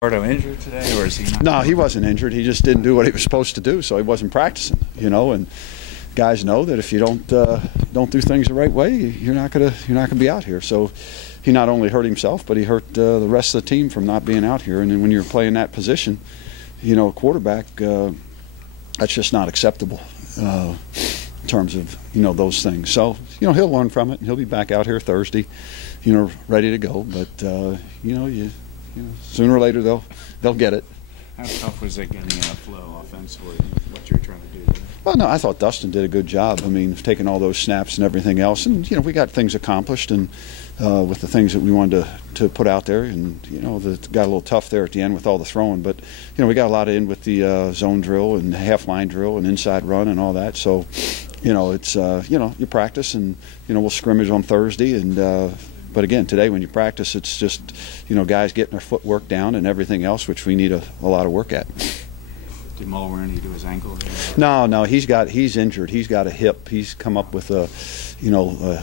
Ricardo injured today, or is he not? No, he wasn't injured. He just didn't do what he was supposed to do, so he wasn't practicing. And guys know that if you don't do things the right way, you're not gonna be out here. So he not only hurt himself, but he hurt the rest of the team from not being out here. And then when you're playing that position, quarterback, that's just not acceptable in terms of those things. So he'll learn from it, and he'll be back out here Thursday, ready to go. But sooner or later they'll get it. How tough was it getting a flow offensively? What you're trying to do there? Well, no, I thought Dustin did a good job. I mean, taking all those snaps and everything else, and we got things accomplished, and with the things that we wanted to put out there, and that got a little tough there at the end with all the throwing, but we got a lot in with the zone drill and half line drill and inside run and all that. So, it's you practice, and we'll scrimmage on Thursday, and but again, today when you practice, it's just guys getting their footwork down and everything else, which we need a lot of work at. Did Mulrooney do his ankle there? No, he's injured. He's got a hip. He's come up with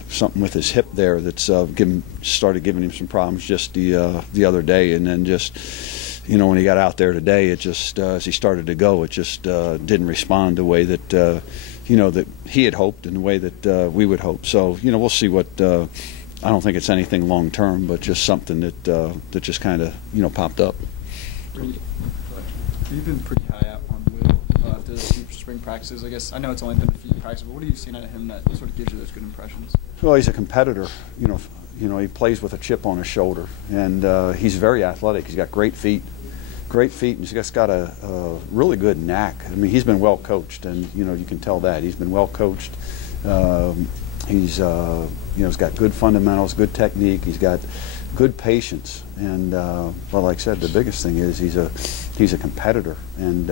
something with his hip there that's started giving him some problems just the other day, and then just when he got out there today, it just as he started to go, it just didn't respond the way that that he had hoped and the way that we would hope. So we'll see what. I don't think it's anything long term, but just something that just kind of popped up. You've been pretty high up on Will after the few spring practices. I guess I know it's only been a few practices, but what have you seen out of him that sort of gives you those good impressions? Well, he's a competitor. He plays with a chip on his shoulder, and he's very athletic. He's got great feet, and he's just got a really good knack. I mean, he's been well coached, and you can tell that he's been well coached. He's got good fundamentals, good technique. He's got good patience, and like I said, the biggest thing is he's a competitor, and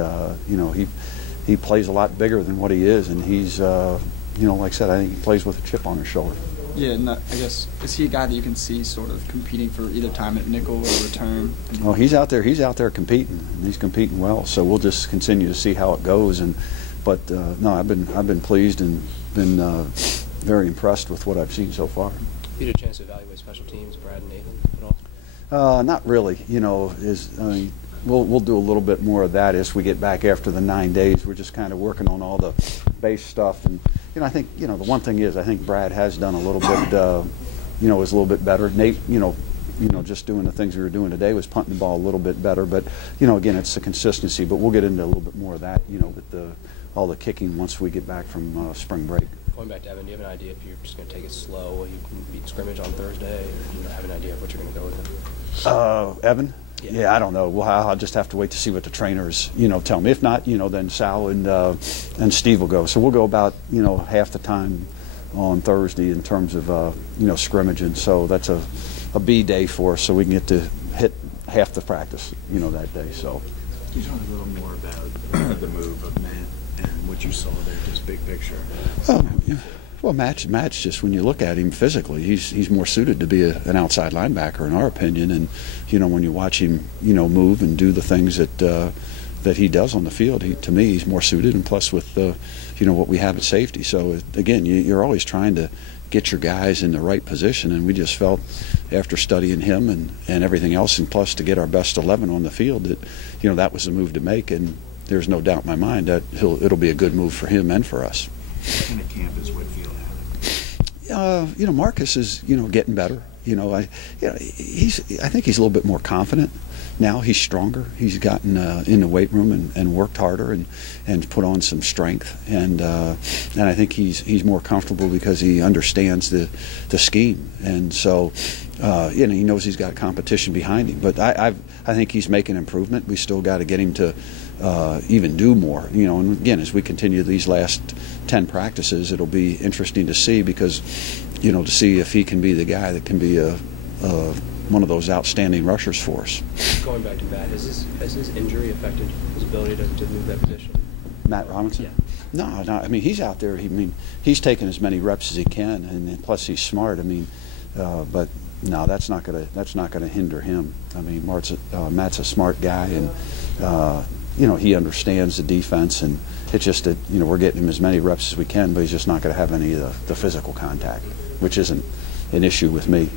he plays a lot bigger than what he is, and he's like I said, I think he plays with a chip on his shoulder. Yeah, and I guess is he a guy that you can see sort of competing for either time at nickel or return? Oh, he's out there competing, and he's competing well. So we'll just continue to see how it goes, but no, I've been pleased and been very impressed with what I've seen so far. You had a chance to evaluate special teams, Brad and Nathan, at all? Not really. We'll do a little bit more of that as we get back after the 9 days. We're just kind of working on all the base stuff, and I think the one thing is I think Brad has done a little bit, is a little bit better. Nate, just doing the things we were doing today was punting the ball a little bit better, but again, it's the consistency. But we'll get into a little bit more of that, with all the kicking once we get back from spring break. Going back to Evan, do you have an idea if you're just going to take it slow while you beat scrimmage on Thursday? Or do you have an idea of what you're going to go with him? Evan? Yeah, I don't know. Well, I'll just have to wait to see what the trainers, tell me. If not, then Sal and Steve will go. So we'll go about, half the time on Thursday in terms of, scrimmaging. So that's a B day for us, so we can get to hit half the practice, that day. So. Can you talk a little more about the move of Matt and what you saw there, just big picture? Well, Matt's just, when you look at him physically, he's more suited to be an outside linebacker, in our opinion. And when you watch him, move and do the things that he does on the field, to me, he's more suited. And plus, with what we have at safety, so again, you're always trying to get your guys in the right position. And we just felt, after studying him and everything else, and plus to get our best 11 on the field, that that was the move to make. And there's no doubt in my mind that it'll be a good move for him and for us. What kind of camp is Whitfield having? Marcus is, getting better. I think he's a little bit more confident now. He's stronger. He's gotten in the weight room and worked harder and put on some strength. And I think he's more comfortable because he understands the scheme. And so, he knows he's got competition behind him. But I think he's making improvement. We still got to get him to even do more. And again, as we continue these last 10 practices, it'll be interesting to see because, to see if he can be the guy that can be one of those outstanding rushers for us. Going back to Matt, has his injury affected his ability to move that position? Matt Robinson? Yeah. No. I mean, he's out there. He's taking as many reps as he can, and plus he's smart. But no, that's not gonna hinder him. I mean, Matt's a smart guy, and he understands the defense, and it's just that we're getting him as many reps as we can, but he's just not going to have any of the physical contact, which isn't an issue with me.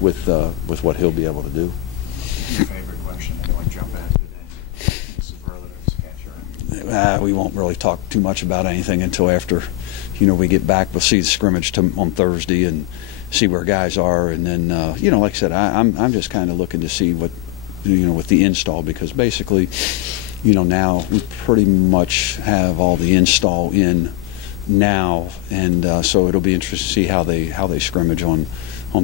With what he'll be able to do. Your favorite question? interception. Anyone jump out today? Superlatives, catch your We won't really talk too much about anything until after, we get back. We'll see the scrimmage on Thursday and see where guys are, and then, like I said, I'm just kind of looking to see what, with the install, because basically, now we pretty much have all the install in now, and so it'll be interesting to see how they scrimmage on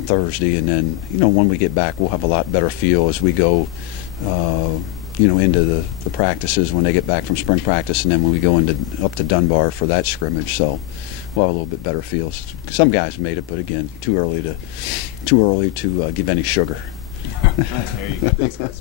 Thursday, and then when we get back, we'll have a lot better feel as we go. Into the practices when they get back from spring practice, and then when we go up to Dunbar for that scrimmage. So we'll have a little bit better feels. Some guys made it, but again, too early to give any sugar. There you go. Thanks, guys.